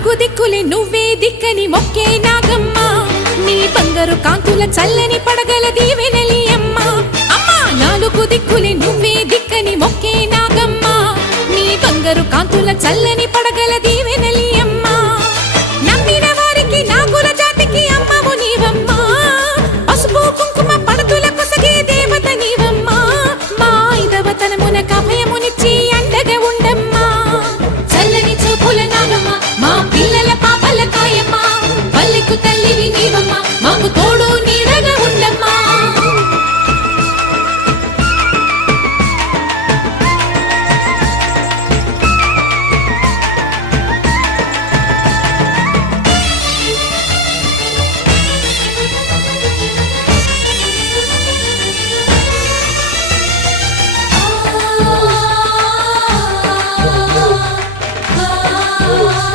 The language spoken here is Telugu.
నాలుగు దిక్కులే నువ్వే దిక్కని మొక్కే నాగమ్మ నీ బంగారు కాంతుల చల్లని పడగల దీవెనలి అమ్మ అమ్మా నాలుగు దిక్కులే నువ్వే దిక్కని మొక్కే నాగమ్మ నీ బంగారు కాంతుల చల్లని పడగల